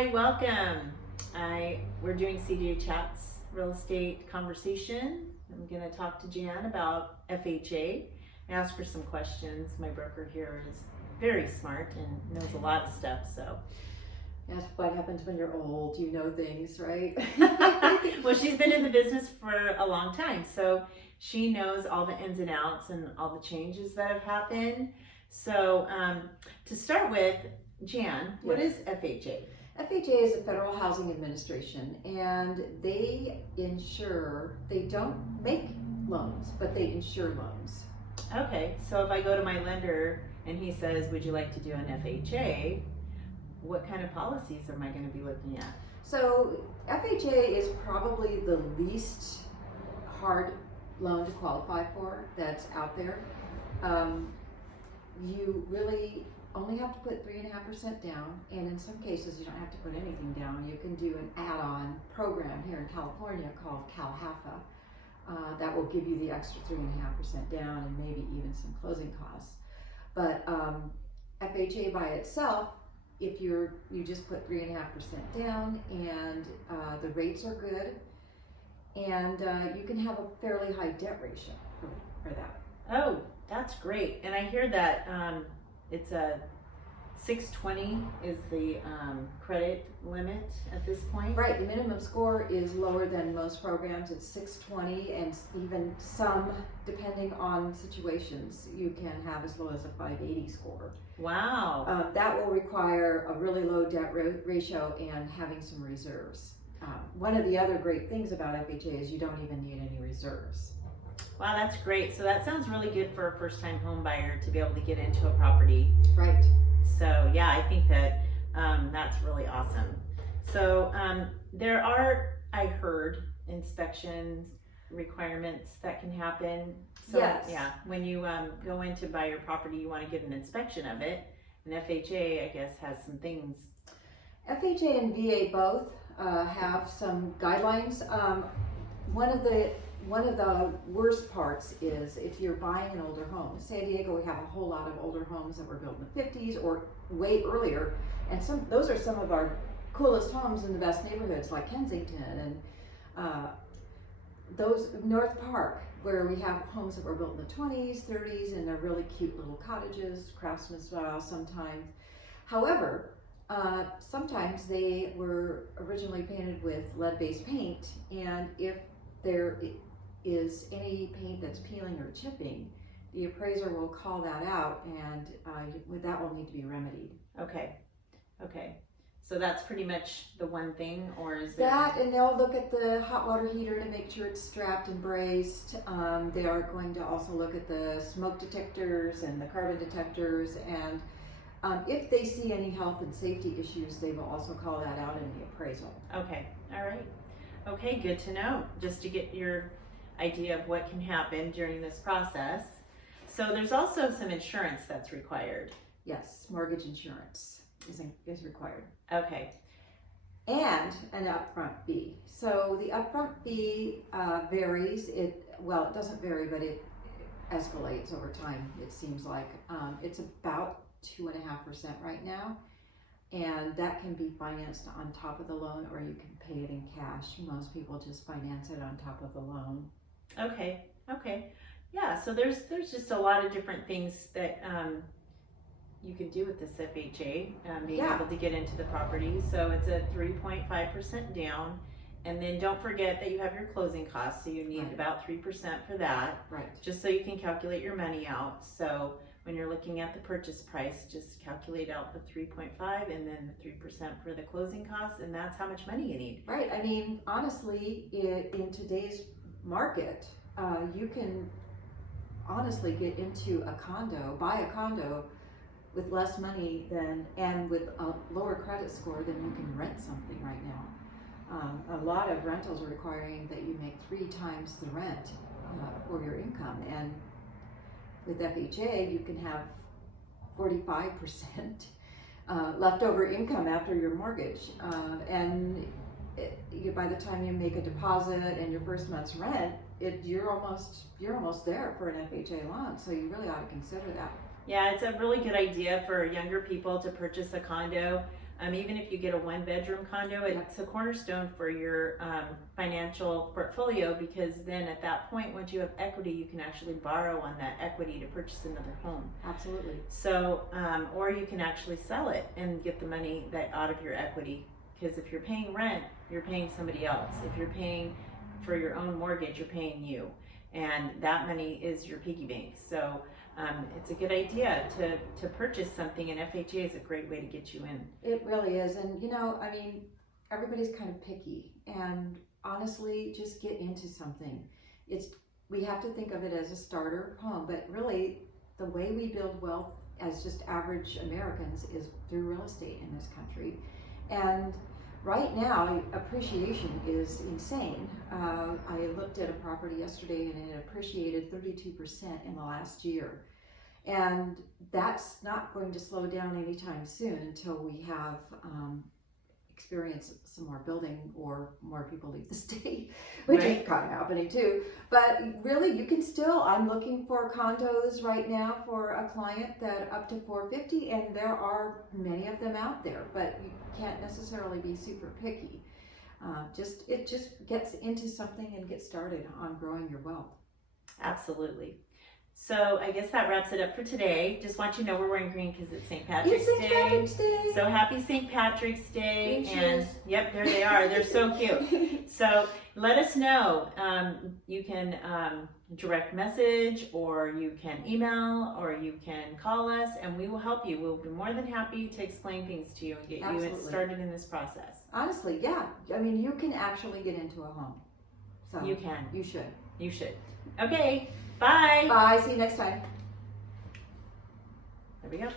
Hi, welcome. We're doing CDA Chats real estate conversation. I'm going to talk to Jan about FHA and ask her some questions. My broker here is very smart and knows a lot of stuff, so. Ask what happens when you're old. You know things, right? Well, she's been in the business for a long time, so she knows all the ins and outs and all the changes that have happened. So to start with, Jan, what is FHA? FHA is the Federal Housing Administration, and they don't make loans, but they insure loans. Okay, so if I go to my lender and he says, would you like to do an FHA, what kind of policies am I going to be looking at? So FHA is probably the least hard loan to qualify for that's out there. You really only have to put 3.5% down, and in some cases you don't have to put anything down. You can do an add-on program here in California called CalHFA that will give you the extra 3.5% down and maybe even some closing costs. But FHA by itself, if you just put 3.5% down, and the rates are good, and you can have a fairly high debt ratio for that. Oh, that's great. And I hear that it's a 620 is the credit limit at this point. Right, the minimum score is lower than most programs. It's 620, and even some, depending on situations, you can have as low as a 580 score. Wow. That will require a really low debt ratio and having some reserves. One of the other great things about FHA is you don't even need any reserves. Wow, that's great. So that sounds really good for a first-time home buyer to be able to get into a property. Right. So yeah, I think that that's really awesome. So there are, I heard, inspection requirements that can happen. So yes. Yeah, when you go in to buy your property, you want to get an inspection of it. And FHA, I guess, has some things. FHA and VA both have some guidelines. One of the worst parts is if you're buying an older home. In San Diego, we have a whole lot of older homes that were built in the 50s or way earlier, and those are some of our coolest homes in the best neighborhoods, like Kensington and those North Park, where we have homes that were built in the 20s, 30s, and they're really cute little cottages, craftsman style sometimes. However, sometimes they were originally painted with lead-based paint, and if there is any paint that's peeling or chipping, the appraiser will call that out, and that will need to be remedied. Okay. So that's pretty much the one thing, or is that? And they'll look at the hot water heater to make sure it's strapped and braced. They are going to also look at the smoke detectors and the carbon detectors, and if they see any health and safety issues, they will also call that out in the appraisal. Okay, all right. Okay, good to know, just to get your idea of what can happen during this process. So there's also some insurance that's required. Yes, mortgage insurance is required. Okay. And an upfront fee. So the upfront fee varies. It doesn't vary, but it escalates over time, it seems like. It's about 2.5% right now. And that can be financed on top of the loan, or you can pay it in cash. Most people just finance it on top of the loan. Okay. Yeah, so there's just a lot of different things that you can do with this FHA, being able to get into the property. So it's a 3.5% down. And then don't forget that you have your closing costs. So you need about 3% for that. Right. Just so you can calculate your money out. So when you're looking at the purchase price, just calculate out the 3.5 and then the 3% for the closing costs, and that's how much money you need. Right. I mean, honestly, in today's market, you can honestly get into buy a condo with less money and with a lower credit score than you can rent something right now. A lot of rentals are requiring that you make 3 times the rent for your income, and with FHA, you can have 45% leftover income after your mortgage, and by the time you make a deposit and your first month's rent, you're almost there for an FHA loan. So you really ought to consider that. Yeah, it's a really good idea for younger people to purchase a condo. Even if you get a 1-bedroom condo, it's a cornerstone for your financial portfolio, because then at that point, once you have equity, you can actually borrow on that equity to purchase another home. Absolutely. So, or you can actually sell it and get the money out of your equity. Because if you're paying rent, you're paying somebody else. If you're paying for your own mortgage, you're paying you. And that money is your piggy bank. So it's a good idea to purchase something, and FHA is a great way to get you in. It really is. And I mean, everybody's kind of picky, and honestly, just get into something. We have to think of it as a starter home, but really the way we build wealth as just average Americans is through real estate in this country. And right now, appreciation is insane. I looked at a property yesterday and it appreciated 32% in the last year. And that's not going to slow down anytime soon until we have experience some more building or more people leave the state, which is kind of happening too. But really, you can still, I'm looking for condos right now for a client that up to $450, and there are many of them out there, but you can't necessarily be super picky. It just gets into something and get started on growing your wealth. Absolutely. So I guess that wraps it up for today. Just want you to know we're wearing green because it's St. Patrick's It's St. Patrick's Day. So happy St. Patrick's Day. Green And shoes. yep, there they are. They're so cute. So let us know. You can direct message, or you can email, or you can call us, and we will help you. We'll be more than happy to explain things to you and get Absolutely. you started in this process. Honestly, yeah. I mean, you can actually get into a home. So You can. You should. You should. Okay. Bye. Bye. See you next time. There we go.